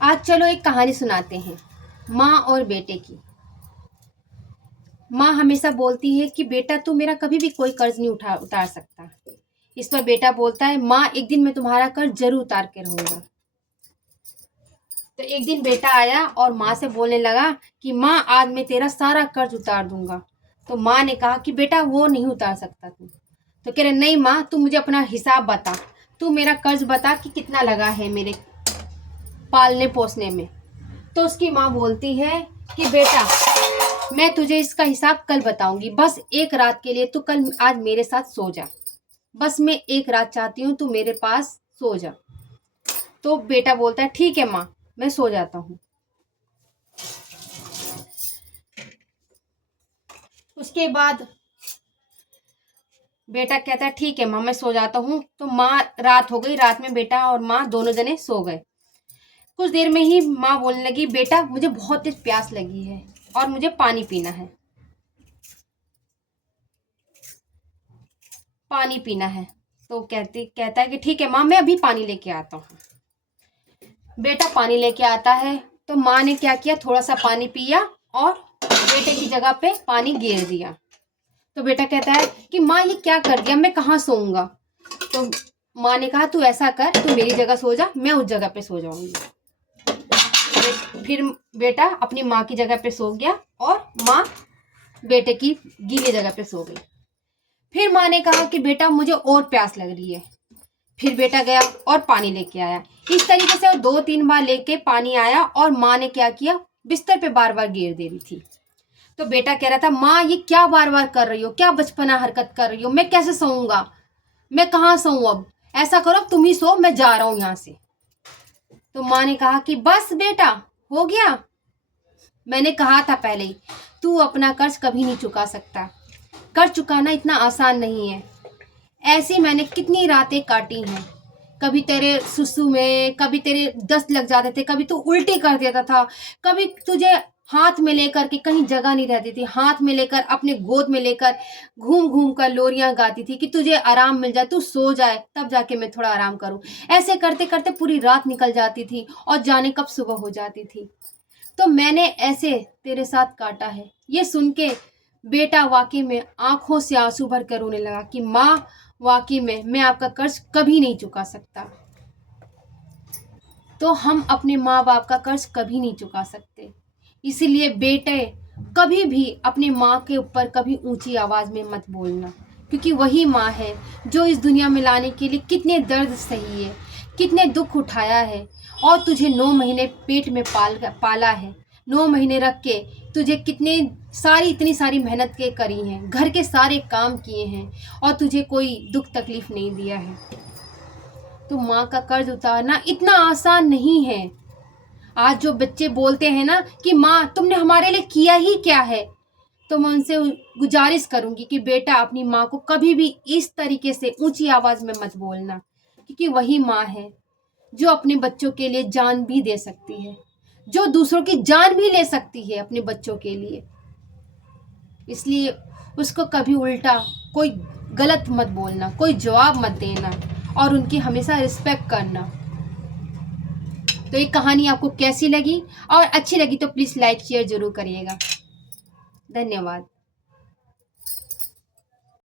आज चलो एक कहानी सुनाते हैं, माँ और बेटे की। माँ हमेशा बोलती है कि बेटा तू मेरा कभी भी कोई कर्ज नहीं उतार सकता। इस पर बेटा बोलता है, माँ एक दिन मैं तुम्हारा कर्ज जरूर उतार के रहूंगा। तो एक दिन बेटा आया और माँ से बोलने लगा कि माँ आज मैं तेरा सारा कर्ज उतार दूंगा। तो माँ ने कहा कि बेटा वो नहीं उतार सकता तू। तो कह रहे नहीं माँ, तू मुझे अपना हिसाब बता, तू मेरा कर्ज बता कि कितना लगा है मेरे पालने पोसने में। तो उसकी माँ बोलती है कि बेटा मैं तुझे इसका हिसाब कल बताऊंगी, बस एक रात के लिए तू कल आज मेरे साथ सो जा। बस मैं एक रात चाहती हूँ, तू मेरे पास सो जा। तो बेटा बोलता है ठीक है माँ, मैं सो जाता हूँ। उसके बाद बेटा कहता है ठीक है माँ, मैं सो जाता हूँ। तो माँ, रात हो गई, रात में बेटा और माँ दोनों जने सो गए। कुछ देर में ही माँ बोलने लगी, बेटा मुझे बहुत तेज प्यास लगी है और मुझे पानी पीना है, पानी पीना है। तो कहता है कि ठीक है माँ, मैं अभी पानी लेके आता हूँ। बेटा पानी लेके आता है। तो माँ ने क्या किया, थोड़ा सा पानी पिया और बेटे की जगह पे पानी गिर दिया। तो बेटा कहता है कि माँ ये क्या कर दिया, मैं कहाँ सोऊंगा। तो माँ ने कहा तू ऐसा कर, तू मेरी जगह सो जा, मैं उस जगह पे सो जाऊंगी। फिर बेटा अपनी माँ की जगह पे सो गया और माँ बेटे की गीली जगह पे सो गई। फिर माँ ने कहा कि बेटा मुझे और प्यास लग रही है। फिर बेटा गया और पानी लेके आया। इस तरीके से वो 2-3 बार लेके पानी आया और माँ ने क्या किया, बिस्तर पे बार बार गिर दे रही थी। तो बेटा कह रहा था माँ ये क्या बार बार कर रही हो, क्या बचपना हरकत कर रही हो, मैं कैसे सोऊंगा, मैं कहाँ सोऊं अब, ऐसा करो अब तुम ही सो, मैं जा रहा हूं यहाँ से। तो माँ ने कहा कि बस बेटा हो गया, मैंने कहा था पहले ही, तू अपना कर्ज कभी नहीं चुका सकता। कर्ज चुकाना इतना आसान नहीं है। ऐसी मैंने कितनी रातें काटी हैं, कभी तेरे सुसु में, कभी तेरे दस्त लग जाते थे, कभी तू उल्टी कर देता था, कभी तुझे हाथ में लेकर के, कहीं जगह नहीं रहती थी, हाथ में लेकर अपने गोद में लेकर घूम घूम कर लोरियां गाती थी कि तुझे आराम मिल जाए, तू सो जाए तब जाके मैं थोड़ा आराम करूं। ऐसे करते करते पूरी रात निकल जाती थी और जाने कब सुबह हो जाती थी। तो मैंने ऐसे तेरे साथ काटा है। ये सुन के बेटा वाकई में आंखों से आंसू भर कर रोने लगा कि माँ वाकई में मैं आपका कर्ज कभी नहीं चुका सकता। तो हम अपने माँ बाप का कर्ज कभी नहीं चुका सकते। इसीलिए बेटे कभी भी अपनी माँ के ऊपर कभी ऊंची आवाज में मत बोलना, क्योंकि वही माँ है जो इस दुनिया में लाने के लिए कितने दर्द सही है, कितने दुख उठाया है और तुझे 9 महीने पेट में पाला है। 9 महीने रख के तुझे इतनी सारी मेहनत के करी हैं, घर के सारे काम किए हैं और तुझे कोई दुख तकलीफ नहीं दिया है। तो माँ का कर्ज उतारना इतना आसान नहीं है। आज जो बच्चे बोलते हैं ना कि माँ तुमने हमारे लिए किया ही क्या है, तो मैं उनसे गुजारिश करूंगी कि बेटा अपनी माँ को कभी भी इस तरीके से ऊंची आवाज में मत बोलना, क्योंकि वही माँ है जो अपने बच्चों के लिए जान भी दे सकती है, जो दूसरों की जान भी ले सकती है अपने बच्चों के लिए। इसलिए उसको कभी उल्टा कोई गलत मत बोलना, कोई जवाब मत देना और उनकी हमेशा रिस्पेक्ट करना। तो ये कहानी आपको कैसी लगी और अच्छी लगी तो प्लीज़ लाइक शेयर जरूर करिएगा। धन्यवाद।